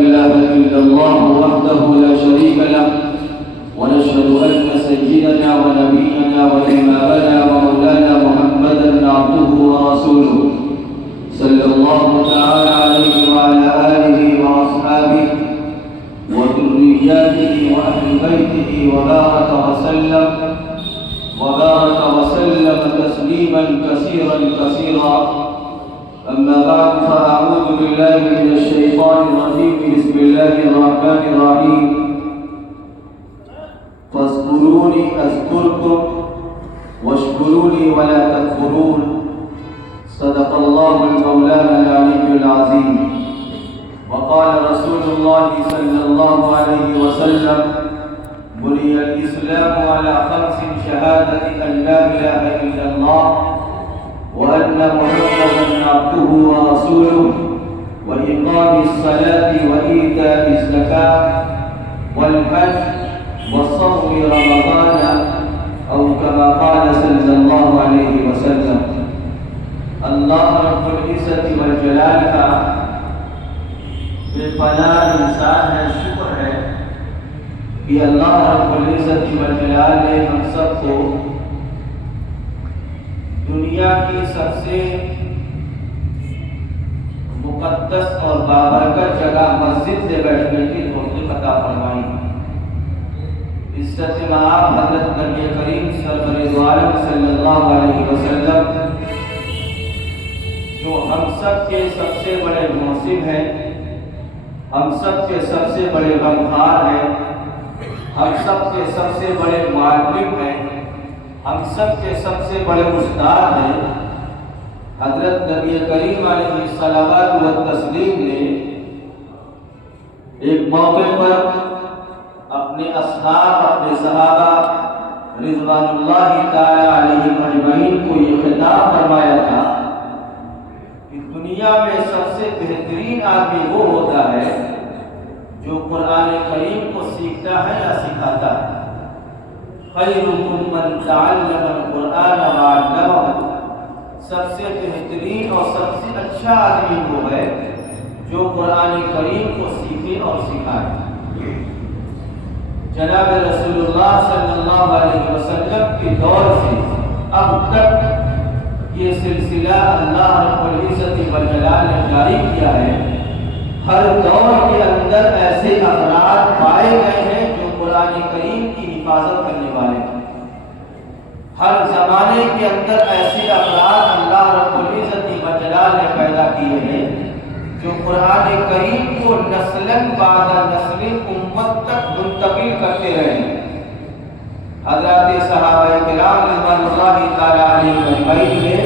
إله إلا الله وحده لا شريك له ونشهد أن سيدنا ونبينا وإمامنا ومولانا محمدا عبده ورسوله صلى الله تعالى عليه وعلى آله وأصحابه وذرياته وأهل بيته وبارك وسلم تسليما كثيرا أما بعد فأعوذ بالله من الشيطان الرجيم بسم الله الرحمن الرحيم فاذكروني أذكركم واشكروا لي ولا تكفرون صدق الله المولانا العلي العظيم وقال رسول الله صلى الله عليه وسلم بني الإسلام على 5 شهادة أن لا إله إلا الله وأن محمدا عبده ورسوله وإقام الصلاة وإيتاء الزكاة والحج وصوم رمضان أو كما قال صلى الله عليه وسلم. اللہ رب العزت والجلال کا بے پناہ انسان ہے، شکر ہے کہ اللہ رب العزت والجلال نے ہم سب کو دنیا کی سب سے مقدس اور بابرکت جگہ مسجد سے بیٹھنے کی توفیق عطا فرمائی. عزت مآب حضرت نبی کریم سرور دو عالم صلی اللہ علیہ وسلم جو ہم سب کے سب سے بڑے محسن ہیں، ہم سب کے سب سے بڑے غمخوار ہیں، ہم سب کے سب سے بڑے معلم ہیں، ہم سب کے سب سے بڑے استاد ہیں. حضرت نبی کریم علیہ الصلوات و تسلیم نے ایک موقع پر اپنے اصحاب، اپنے صحابہ رضوان اللہ تعالی علیہم اجمعین کو یہ خطاب فرمایا تھا کہ دنیا میں سب سے بہترین آدمی وہ ہوتا ہے جو قرآن کریم کو سیکھتا ہے یا سکھاتا ہے. خیرکم من تعلم القرآن وعلمہ، سب سے بہترین اور سب سے اچھا آدمی وہ ہے جو قرآن کریم کو سیکھے اور سکھائے. جناب رسول اللہ صلی اللہ علیہ وسلم کے دور سے اب تک یہ سلسلہ اللہ رب العزت والجلال نے جاری کیا ہے. ہر دور کے اندر ایسے افراد پائے گئے ہیں جو قرآن کریم کی حفاظت کرنے والے ہیں. ہر زمانے کے اندر ایسے افراد اللہ رب العزت والجلال نے پیدا کیے ہیں جو قرآن کریم کو نسلاً بعد نسل امت تک منتقل کرتے رہے. حضرات صحابہ کرام رضوان اللہ تعالی علیہم اجمعین نے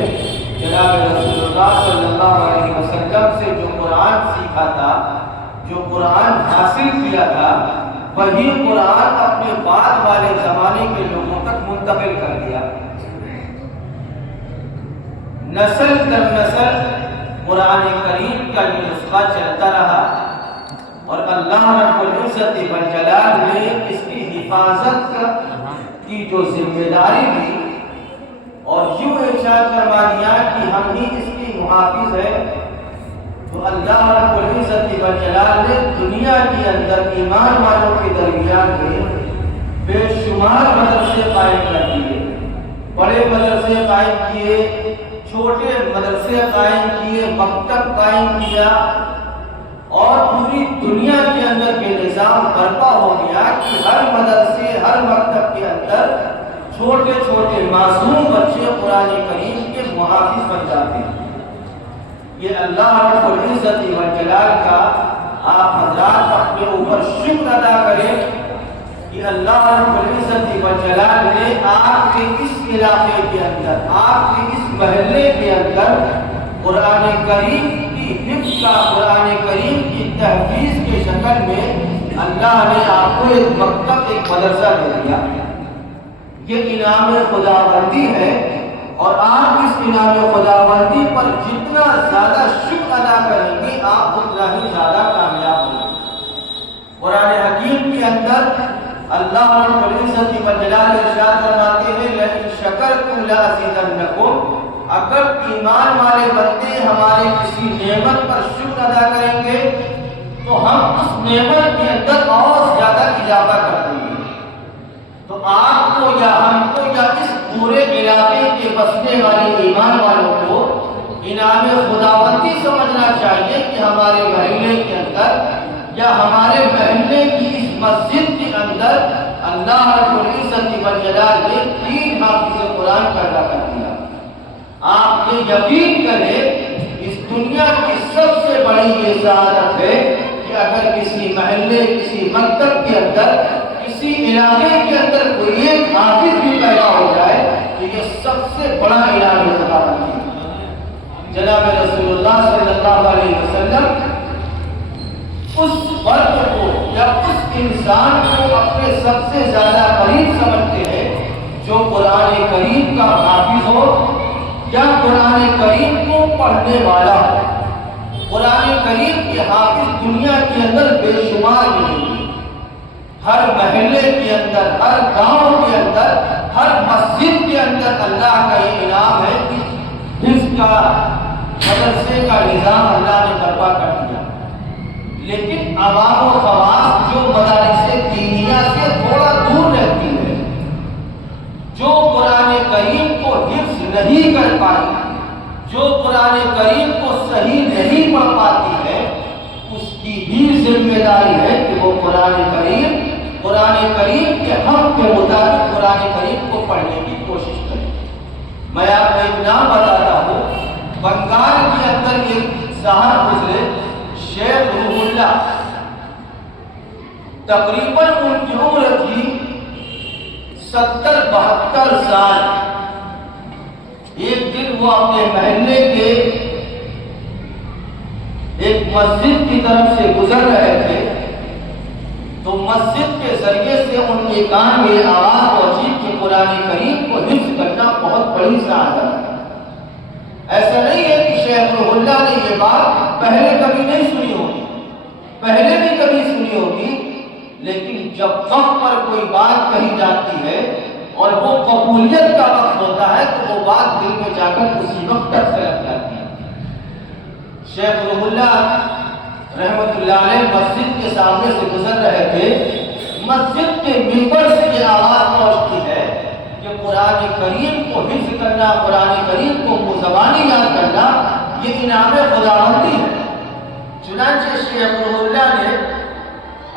جناب رسول اللہ صلی اللہ علیہ وسلم سے جو قرآن سیکھا تھا، جو قرآن حاصل کیا تھا، وہی قرآن اپنے بعد والے زمانے کے لوگوں تک منتقل کر دیا. نسل در نسل قرآن کریم کا یہ نسخہ چلتا رہا اور اللہ رب العزت والجلال نے اس کی حفاظت کی جو ذمہ داری لی اور یوں ارشاد فرما دیا کہ ہم ہی اس کی محافظ ہے، تو اللہ رب العزت والجلال نے دنیا کے اندر ایمان والوں کے درمیان میں بے شمار مدرسے قائم کر دیے. بڑے مدرسے قائم کیے، چھوٹے مدرسے قائم کیے، مکتب قائم کیا اور پوری دنیا کے اندر یہ نظام برپا ہو گیا کہ ہر مدرسے، ہر مکتب کے اندر چھوٹے چھوٹے معصوم بچے قرآن کریم کے محافظ بن جاتے ہیں. یہ اللہ رب العزت والجلال کا آپ حضرات اپنے اوپر شکر ادا کریں کہ اللہ رب العزت والجلال نے آپ کے اس علاقے کے اندر، آپ کے اس محلے کے اندر قرآن کریم کی حفظ کا، قرآن کریم کی تحفیظ کی شکل میں اللہ نے آپ کو ایک مکتب، ایک مدرسہ دے دیا. یہ انعام خداوندی ہے اور آپ اس انعام خداوندی پر جتنا زیادہ شکر ادا کریں گے آپ اتنا ہی زیادہ کامیاب ہوں گے. قرآن حکیم کے اندر اللہ رب العزت والجلال ارشاد فرماتے ہیں لئن شکرتم لازیدنکم، اگر ایمان والے بندے ہمارے کسی نعمت پر شکر ادا کریں گے تو ہم اس نعمت کے اندر اور زیادہ اضافہ کرتی ہے۔ تو آپ کو یا ہم کو یا اس پورے علاقے کے بسنے والے ایمان والوں کو انعام خداوندی سمجھنا چاہیے کہ ہمارے محلے کے اندر یا ہمارے محلے کی اس مسجد کے اندر اللہ رب العزت والجلال نے 3 حافظ قرآن پیدا کر دیا۔ آپ یہ یقین کریں اس دنیا کی سب سے بڑی یہ سعادت ہے کہ اگر کسی محلے کسی مکتب کے اندر کسی علاقے کے اندر کوئی ایک حافظ بھی پیدا ہو جائے تو یہ سب سے بڑا انعام خداوندی ہے۔ جناب رسول اللہ صلی اللہ علیہ وسلم اس فرد کو یا اس انسان کو اپنے سب سے زیادہ قریب سمجھتے ہیں جو قرآن کریم کا حافظ ہو یا قرآن کریم کو پڑھنے والا ہو۔ قرآن کریم کے حافظ دنیا کے اندر بے شمار ملیں گے۔ ہر محلے کے اندر، ہر گاؤں کے اندر، ہر مسجد کے اندر اللہ کا یہ انعام ہے کہ حفظ کا مدرسے کا نظام اللہ نے برپا کر دیا۔ لیکن عوام و خواص جو مدارس دینیہ سے تھوڑا دور رہتی ہے، جو قرآن کریم کو حفظ نہیں کر پائی، جو قرآن کریم کو صحیح نہیں پڑھ پاتی ہے، اس کی بھی ذمہ داری ہے کہ وہ قرآن کریم کے حق کے مطابق قرآن کریم کو پڑھنے کی کوشش کرے۔ میں آپ کو ایک نام بتاتا ہوں، بنگال کے اندر ایک صاحب گزرے شیخ روح اللہ، تقریباً ان کی عمر تھی 70-72 سال۔ ایک دن وہ اپنے محلے کے ایک مسجد کی طرف سے گزر رہے تھے تو مسجد کے ذریعے سے ان کے کان میں آواز پہنچی کہ قرآن کریم کو حفظ کرنا بہت بڑی سعادت ہے۔ ایسا نہیں ہے کہ شیخ روح اللہ نے یہ بات پہلے کبھی نہیں سنی ہوگی، پہلے بھی کبھی سنی ہوگی، لیکن جب وقت پر کوئی بات کہی جاتی ہے اور وہ قبولیت کا وقت ہوتا ہے تو وہ بات دل میں جا کر اسی وقت تک سے لگ جاتی ہے۔ شیخ روح اللہ رحمت اللہ علیہ مسجد کے سامنے سے گزر رہے تھے، مسجد کے ممبر سے یہ آواز پہنچتی ہے کہ قرآن کریم کو حفظ کرنا، قرآن کریم کو مزبانی یاد کرنا یہ انعام خداوندی ہے۔ چنانچہ شیخ روح اللہ نے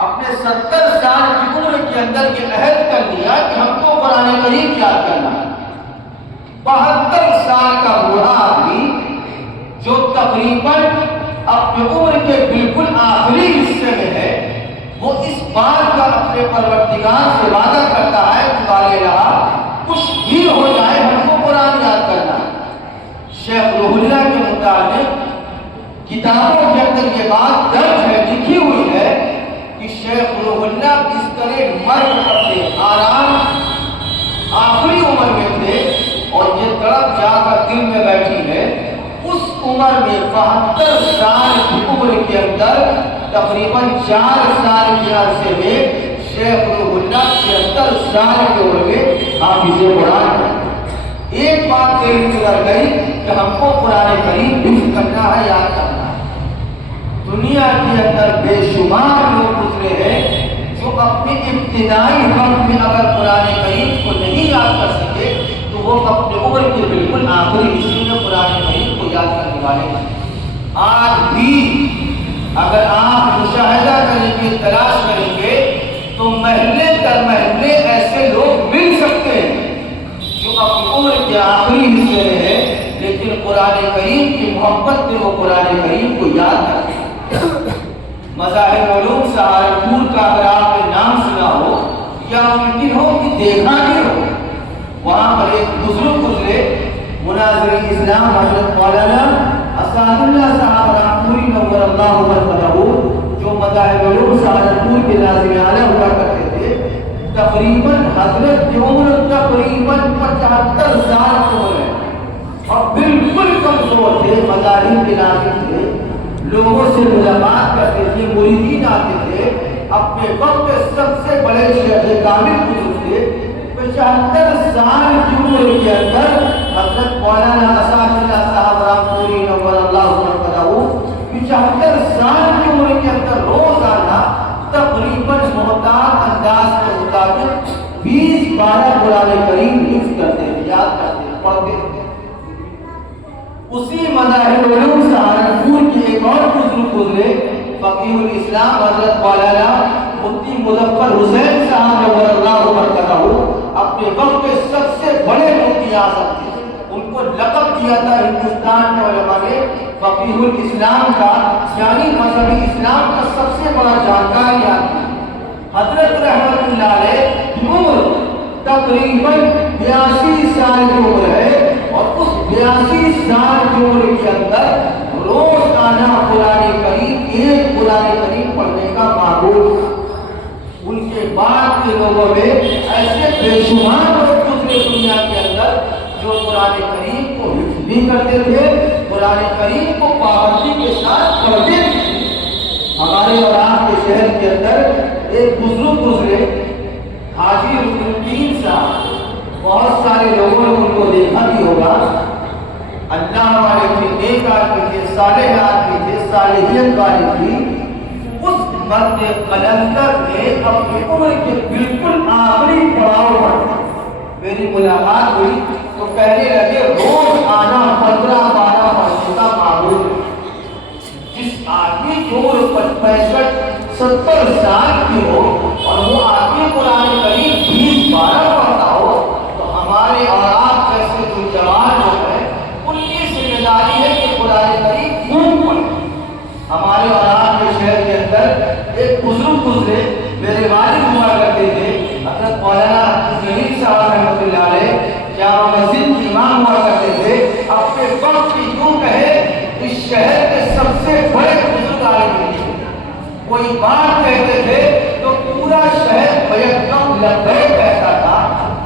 اپنے 70 سال کی عمر کے اندر یہ عہد کر لیا کہ ہم کو قرآن کریم یاد کرنا ہے۔ 72 سال کا بوڑھا آدمی جو تقریباً اپنے عمر کے بالکل آخری حصے میں ہے، وہ اس بات کا اپنے پروردگار سے وعدہ کرتا ہے کہ والے رہا کچھ بھی ہو جائے ہم کو قرآن یاد کرنا ہے۔ شیخ روح اللہ کے متعلق کتابوں کے اندر یہ بات درج ہے، لکھی ہوئی ہے کہ شیخ روح اللہ بستر مرگ اپنے آرام آخری عمر میں تھے اور یہ تڑپ جا کر دل میں بیٹھی ہے۔ اس عمر میں 72 سال کی عمر کے اندر تقریباً 4 سال کے عرصے میں شیخ روح اللہ 76 سال کی عمر میں حافظ قرآن ہے۔ ایک بات دل میں گزر گئی کہ ہم کو قرآن کریم حفظ کرنا ہے، یاد کرنا ہے۔ دنیا کے اندر بے شمار لوگ گزرے ہیں جو اپنی ابتدائی وقت میں اگر قرآن کریم کو نہیں یاد کر سکے تو وہ اپنے عمر کے بالکل آخری حصے میں قرآن کریم کو یاد کرنے والے ہیں۔ آج بھی اگر آپ مشاہدہ کریں گے، تلاش کریں گے تو محلے در محلے ایسے لوگ مل سکتے ہیں جو اپنی عمر کے آخری حصے میں ہیں لیکن قرآن کریم کی محبت میں وہ قرآن کریم کو یاد کرتے ہیں۔ مظاہر علوم سہارنپور کا اگر آپ نے نام سنا ہو یا ممکن ہو کہ دیکھا بھی ہو، وہاں پر ایک بزرگ گزرے مناظر اسلام حضرت مولانا اسعد اللہ صاحب رحمۃ نور اللہ مرکزہ، جو مظاہر علوم سہارنپور کے ناظم اعلیٰ ہوا کرتے تھے۔ تقریباً حضرت کی عمر تقریباً 75 سال کی عمر ہے اور بالکل کمزور تھے، مظاہر کے ناظم تھے، لوگوں سے ملاقات کرتے تھے، مریدین آتے تھے، اپنے وقت کے سب سے بڑے شیخ کامل بزرگ تھے۔ 75 سال کی عمر کے اندر حضرت مولانا اسعد اللہ صاحب رحمۃ اللہ نور اللہ مرکزہ 75 سال کی عمر کے اندر روزانہ قرآن کریم حفظ کرتے تھے، یاد کرتے تھے، پڑھتے تھے۔ اسی مظاہر علوم سہارنپور کے ایک اور بزرگ گزرے، فقیہ الاسلام حضرت مولانا مفتی مظفر حسین صاحب نور اللہ برکاتہ، اپنے وقت کے سب سے بڑے مفتی اعظم تھے۔ ان کو لقب دیا تھا ہندوستان کے علماء نے فقیہ الاسلام کا، یعنی مذہبی اسلام کا سب سے بڑا جانکار آدمی۔ حضرت رحمت اللہ علیہ کی عمر تقریباً 82 سال کی عمر ہے، اور اس 82 سال کی عمر کے اندر روزانہ قرآن کریم، ایک قرآن کریم پڑھنے کا معمول۔ ان کے بعد کے لوگوں میں ایسے بے شمار لوگ دوسرے دنیا کے اندر جو قرآن کریم کو حفظ بھی کرتے تھے، قرآن کریم کو پابندی کے ساتھ پڑھتے تھے۔ ہمارے اور آپ کے شہر کے اندر ایک بزرگ گزرے، حاجی رکن الدین صاحب، بہت سارے لوگوں نے ان کو دیکھا بھی ہوگا۔ اللہ والے تھے، نیک آدمی تھے، صالح آدمی تھے، صالحیت والے تھی۔ اس مرد قلندر نے اپنی عمر کے بالکل آخری پڑاؤ پر میری ملاقات ہوئی تو کہنے لگے روز آنا 15-12 پڑھنے کا معمول۔ جس آدمی کی عمر 65-70 سال کی ہو اور وہ آدمی قرآن کریم 20-12 پڑھتا ہو، تو ہمارے اور آپ جیسے نوجوان لوگ ہیں، ان کی ذمہ داری ہے کہ قرآن کریم خوب پڑھیں۔ ہمارے اور آپ کے شہر کے اندر ایک بزرگ گزرے، میرے والد ہوا کرتے تھے، حضرت مولانا جلیل صاحب رحمۃ اللہ علیہ، جامع مسجد کے امام ہوا کرتے تھے۔ اپنے وقت کی یوں کہے اس شہر کے سب سے بڑے بزرگ عالم تھے۔ کوئی بات کہتے تھے تو پورا شہر بیکم لبیک کہتا تھا۔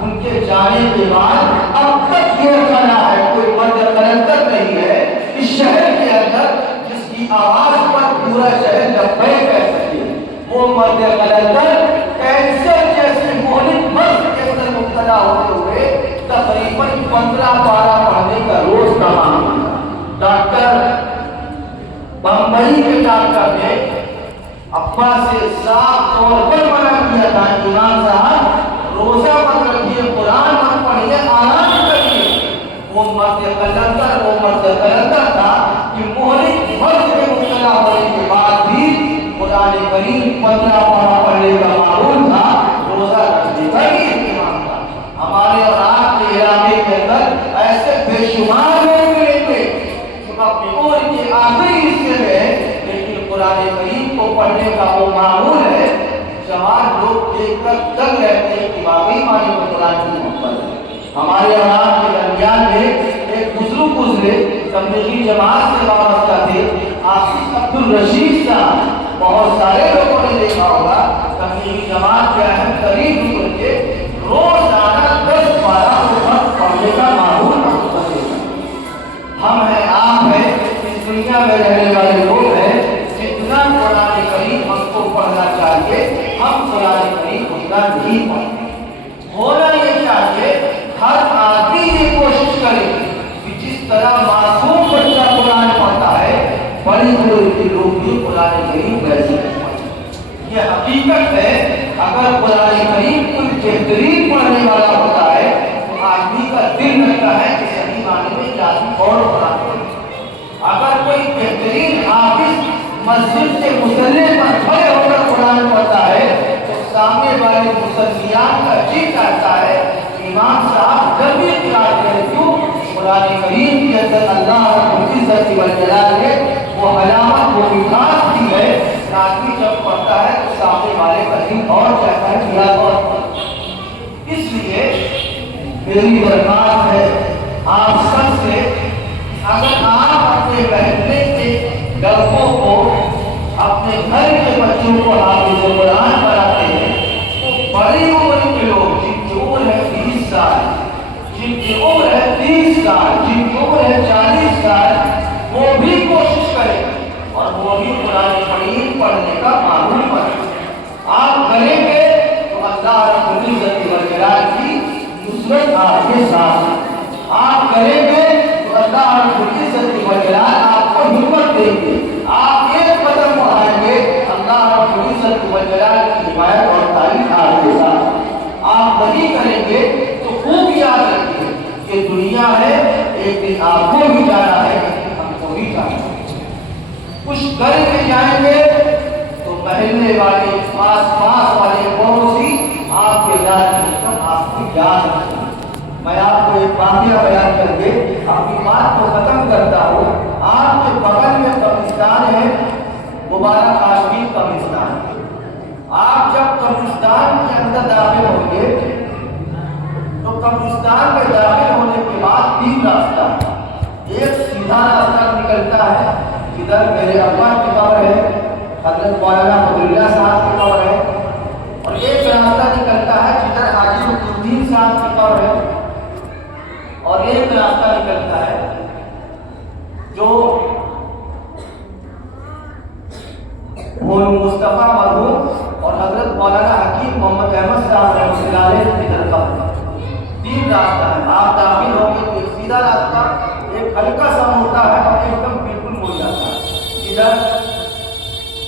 ان کے جانے کے بعد اب تک یہ کہنا ہے کوئی مرد قلندر نہیں ہے اس شہر کے اندر جس کی آواز پر پورا شہر لبیک کہہ سکے۔ وہ مرد قلندر کینسر جیسے مہلک مرض کے اندر مبتلا ہوتے ہوئے تقریباً 15-12 پڑھنے کا روز کا معمول تھا۔ ڈاکٹر بمبئی کے ڈاکٹر نے ابا سے صاف طور پر منع کیا تھا، امام صاحب روزہ مت رکھیے، قرآن مت پڑھیے، آرام کریے۔ وہ مرد قلندر تھا کہ مہلک مرض میں مبتلا ہونے کے بعد بھی قرآن کریم 15 پارہ پڑھنے کا معمول تھا، روزہ رکھنے کا بھی اہتمام تھا۔ ہمارے اور آپ کے علاقے کے اندر ایسے بے شمار لوگ ملیں گے جو اپنی عمر کے آخری حصے میں لیکن قرآن کریم کو پڑھنے کا وہ معمول ہے۔ جوان لوگ دیکھ کر دنگ رہتے ہیں کہ واقعی معنی میں قرآن کی محبت ہے۔ ہمارے اور آپ کے درمیان میں ایک بزرگ گزرے، تبلیغی جماعت سے وابستہ تھے، حافظ عبدالرشید صاحب۔ بہت سارے لوگوں نے دیکھا ہوگا تبلیغی جماعت کے اہم ترین رکن کے روزانہ 10-12 پڑھنے کا معمول مقصد ہے۔ ہم ہیں، آپ ہیں، اس دنیا میں رہنے والے لوگ ہیں، جتنا قرآن کریم ہم کو پڑھنا چاہیے ہم قرآن کریم اتنا نہیں پڑھتے۔ ہونا یہ چاہیے ہر آدمی یہ کوشش کرے کہ جس طرح معصوم بچہ قرآن پڑھتا ہے بڑی بڑی کے لوگ بھی قرآن کریم ویسے پڑھیں۔ یہ حقیقت ہے، اگر قرآن کریم کوئی بہترین پڑھنے والا ہوتا ہے تو آدمی کا دل لگتا ہے کہ صحیح معنی میں آدمی اور قرآن پڑھے۔ اگر کوئی بہترین حافظ مسجد کے مصلی پر کھڑے ہو کر قرآن پڑھتا ہے تو سامنے والے مصلیان کا جی چاہتا ہے امام صاحب جب بھی قرآن کرے، کیوں قرآن کریم کے اندر اللہ رب العزت والجلال نے وہ علامت، وہ مٹھاس دی ہے کہ آدمی جب پڑھتا ہے تو سامنے والے کا دل اور چاہتا ہے کیا اور۔ اس لیے میری درخواست ہے آپ سب سے، اگر آپ اپنے بیٹھنے کے لڑکوں کو، اپنے گھر کے بچوں کو حافظ قرآن پڑھاتے ہیں تو بڑی عمر کے لوگ جن کی عمر ہے 20 سال، جن کی عمر ہے 30 سال، جن کی عمر ہے 40 سال، وہ بھی کوشش کریں اور وہ بھی قرآن کریم پڑھنے کا معمول بنیں۔ آپ کریں گے تو اللہ رب العزت والجلال کی نصرت آپ کے ساتھ ہے۔ آپ کریں گے تو اللہ رب العزت والجلال آپ کو ہمت دیں گے۔ آپ ایک قدم بڑھائیں گے، اللہ رب العزت والجلال کی حمایت اور تعریف آپ کے ساتھ۔ آپ نہیں کریں گے تو خوب یاد رکھیے کہ دنیا ہے، ایک دن آپ کو بھی جانا ہے، ایک دن ہم کو بھی جانا ہے۔ کچھ کر کے جائیں گے تو محلے والے، آس پاس والے پڑوسی آپ کے آپ کی یاد رکھیں۔ میں آپ کو ایک واقعہ بیان کر کے اپنی بات کو ختم کرتا ہوں۔ آپ کے بغل میں قبرستان ہے، مبارک کاشمیر قبرستان۔ آپ جب قبرستان کے اندر داخل ہوں گے تو قبرستان میں داخل ہونے کے بعد 3 راستہ، ایک سیدھا راستہ نکلتا ہے، ادھر میرے ابا کی قبر ہے، حضرت مولانا فضل اللہ صاحب کی قبر ہے، اور ایک راستہ نکلتا ہے جدھر حاجی الدین صاحب کی قبر ہے، اور ایک راستہ نکلتا ہے جو مصطفیٰ مرحوم اور حضرت مولانا حکیم محمد احمد صاحب رحمۃ اللہ علیہ کی طرف ہے۔ 3 راستہ ہے۔ آپ داخل ہوں گے تو ایک سیدھا راستہ، ایک ہلکا سا ہوتا ہے اور ایک دم بالکل مڑ جاتا ہے۔ ادھر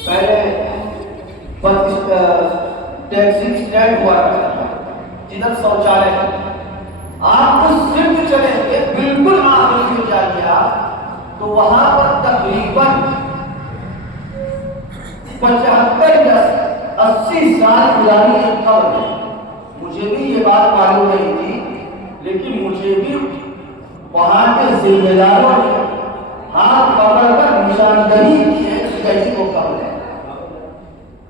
پہلے ٹیکسی اسٹینڈ ہوا کرتا تھا، جدھر شوچالیہ ہے۔ آپ کو صرف چلیں گے بالکل آخری میں جائیے آپ تو وہاں پر تقریباً 75 یا 80 سال پرانی ایک قبر ہے۔ مجھے بھی یہ بات معلوم نہیں تھی، لیکن مجھے بھی وہاں کے ذمہ داروں نے ہاتھ قبر پر نشاندہی کی ہے کہ کیسی وہ قبر ہے۔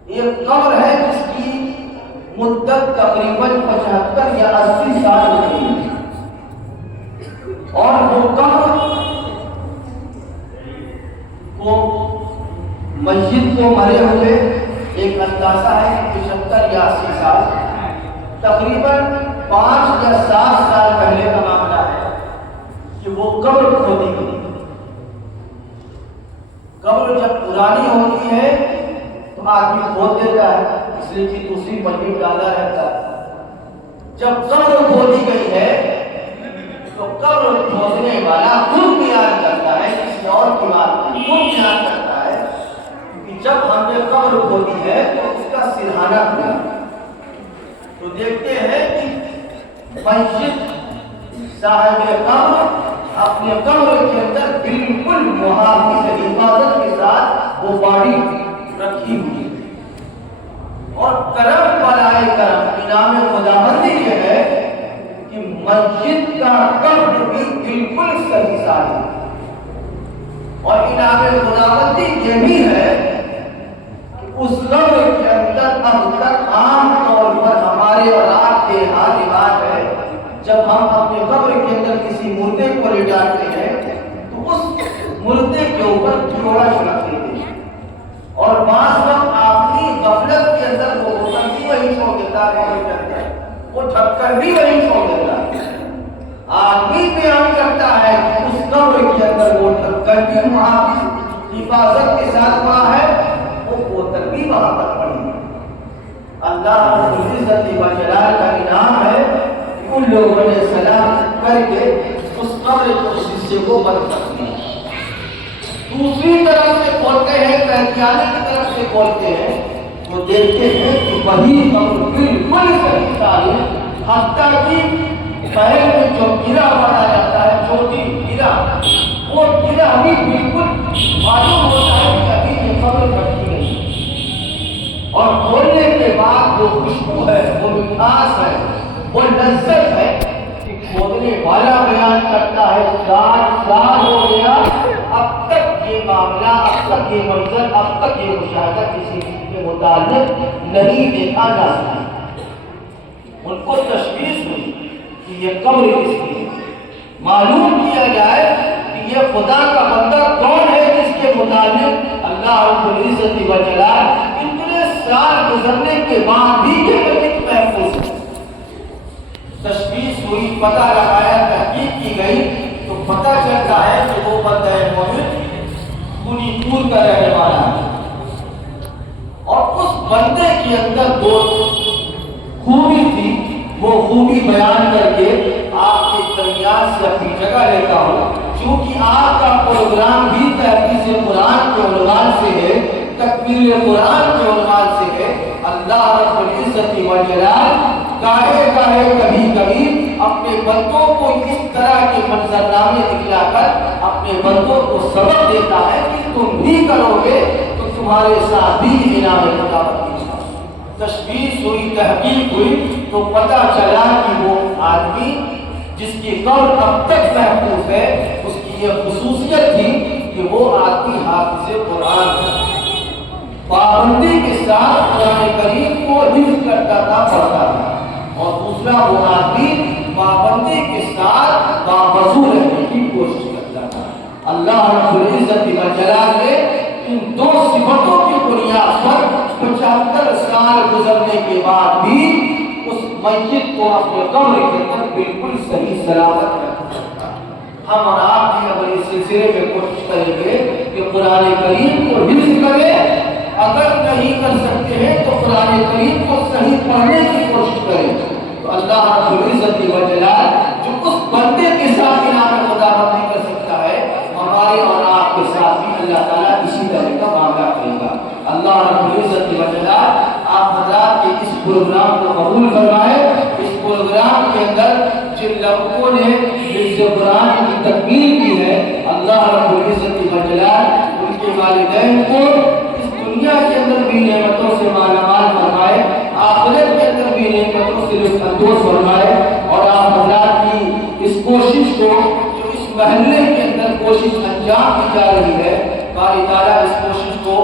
ایک قبر ہے جس کی مدت تقریباً 75 یا 80 سال ہو گئی ہے، اور وہ قبر کو مسجد کو مرے ہوئے ایک اندازہ ہے کہ 75 یا 80 سال، تقریباً 5 یا 7 سال پہلے کا معاملہ ہے کہ وہ قبر کھودی گئی۔ قبر جب پرانی ہوتی ہے تو آدمی کھود دیتا ہے، اس لیے کہ دوسری مٹی ڈالا رہتا ہے۔ جب قبر کھودی گئی ہے تو قبر کھودنے والا خود بیان کرتا ہے، کسی اور کی بات نہیں، خود بیان کرتا ہے کہ جب ہم نے قبر کھودی ہے تو اس کا سرہانہ کیا، تو دیکھتے ہیں کہ مسجد صاحب قبر اپنے قبر کے اندر بالکل محافظ حفاظت کے ساتھ وہ باڈی رکھی ہوئی، اور کرم برائے کرم انعام خداوندی یہ ہے کہ مسجد کا قبر بھی بالکل صحیح سالم، اور انعام خداوندی یہ بھی ہے کہ اس قبر کے اندر اب تک عام طور پر ہمارے اور آپ کے یہاں رواج ہے، جب ہم اپنے قبر کے اندر کسی مردے کو لے جاتے ہیں تو اس مردے کے اوپر جوڑا چھڑک دیتے ہیں، اور بعض وقت اپنی غفلت کے اندر وہ برتن بھی وہی چھوڑ دیتا ہے، وہ ڈھکن بھی وہی چھوڑ دیتا ہے۔ آدمی بیان کرتا ہے کہ اس قبر کے اندر وہ ڈھکن بھی محافظ حفاظت کے ساتھ پڑا ہے، وہ بوتل بھی وہاں پر پڑی ہے۔ اللہ رب العزت و جلال کا انعام ہے کہ ان لوگوں نے سلام کر کے اس قبر کے اس حصے کو بند کر دیا۔ دوسری طرف سے کھولتے ہیں، قیدیانے کی طرف سے کھولتے ہیں تو دیکھتے ہیں کہ وہی قبر بالکل صحیح سالم، حتیٰ کہ پیر میں جو گرا بنا جاتا ہے، چھوٹی گرا، وہ گرا بھی بالکل معلوم ہوتا ہے کہ ابھی یہ قبر بچی گئی، اور کھولنے کے بعد وہ خوشبو ہے، وہ مٹھاس ہے، وہ لذت ہے کہ کھودنے والا بیان کرتا ہے 60 سال ہو گیا، اب تک یہ معاملہ، اب تک یہ منظر، اب تک یہ مشاہدہ کسی کے متعلق نہیں دیکھا جا سکتا۔ ان کو تشویش ہوئی کہ یہ قبر کس کی ہے، معلوم کیا جائے کہ یہ خدا کا بندہ کون ہے جس کے متعلق اللہ رب العزت و جلال اتنے سال گزرنے کے بعد بھی یہ میت محفوظ ہے۔ تشویش ہوئی، پتہ لگایا، تحقیق کی گئی تو پتہ چلتا ہے کہ وہ بندہ مومن منی پور کا رہنے والا ہے، اور اس بندے کے اندر جو خوبی تھی وہ خوبی بیان کر کے آپ کے درمیان سے اپنی جگہ لیتا ہوں۔ چونکہ آپ کا پروگرام بھی تحفیظ قرآن کے عنوان سے ہے، تکمیل قرآن کے عنوان سے ہے، اللہ رب العزت و جلال گاہے گاہے کبھی کبھی اپنے بندوں کو اس طرح کے منظرنامے دکھلا کر اپنے بندوں کو سبق دیتا ہے کہ تم بھی کرو گے تو تمہارے ساتھ بھی انعام خداوند کی تشخیص ہوئی، تحقیق ہوئی تو پتہ چلا کہ وہ آدمی جس کی قول اب تک محفوظ ہے اس کی یہ خصوصیت تھی کہ وہ آدمی حافظ قرآن ہے، پابندی کے ساتھ قرآن کریم کو حفظ کرتا تھا، پڑھتا تھا، اور دوسرا وہ آدمی پابندی کے ساتھ باوضو رہنے کی کوشش کرتا تھا۔ اللہ رب العزت والجلال نے ان دو صفتوں کی بنیاد پر 75 سال گزرنے کے بعد بھی اس میت کو اپنے قبر کے اندر بالکل صحیح سلامت رکھا۔ ہم اور آپ بھی اگر اس سلسلے میں کوشش کریں گے کہ قرآن کریم کو حفظ کریں، اگر نہیں کر سکتے ہیں تو قرآن کریم کو صحیح پڑھنے کی کوشش کریں، تو اللہ رب العزت والجلال جو اس بندے کے ساتھ انعام خداوندی کر سکتا ہے، ہمارے اور آپ کے ساتھ بھی اللہ تعالیٰ اسی طرح کا معاملہ کرے گا۔ اللہ رب العزت والجلال آپ حضرات کے اس پروگرام کو قبول فرمائے۔ اس پروگرام کے اندر جن لوگوں نے حفظ قرآن کی تکمیل کی ہے، اللہ رب العزت والجلال ان کے والدین کو اس دنیا کے اندر بھی نعمتوں سے مالا مال فرمائے، آخرت کے اندر بھی نعمتوں سے لطف اندوز فرمائے، اور آپ حضرات کی اس کوشش کو جو اس محلے کے اندر کوشش انجام کی جا رہی ہے، باری تعالیٰ اس کوشش کو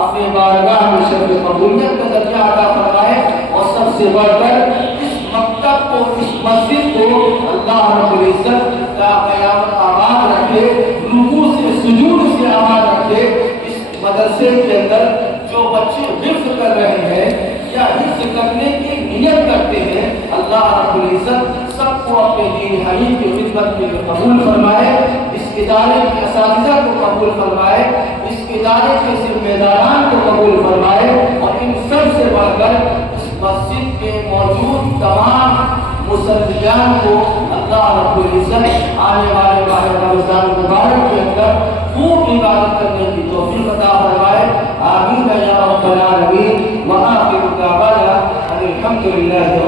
اپنے بارگاہ میں شرف قبولیت کا درجہ عطا فرمائے، اور سب سے بڑھ کر اس مکتب کو، اس مسجد کو اللہ رب العزت کا قیامت آباد رکھے، رکوع سے سجود سے آباد رکھے۔ اس مدرسے کے اندر جو بچے حفظ کر رہے ہیں یا حفظ کرنے کی نیت کرتے ہیں، اللہ رب العزت سب کو اپنے دین حنیف کی خدمت میں قبول فرمائے، اس ادارے کے اساتذہ کو قبول فرمائے، اس ادارے کے ذمہ داران کو قبول فرمائے، اور ان سب سے بڑھ کر اس مسجد میں موجود تمام مصلیان کو اللہ رب العزت آنے والے ماہ رمضان مبارک کے اندر خوب عبادت کرنے کی توفیق عطا فرمائے۔ آمین یا رب العالمین۔ وآخر دعوانا الحمد للہ۔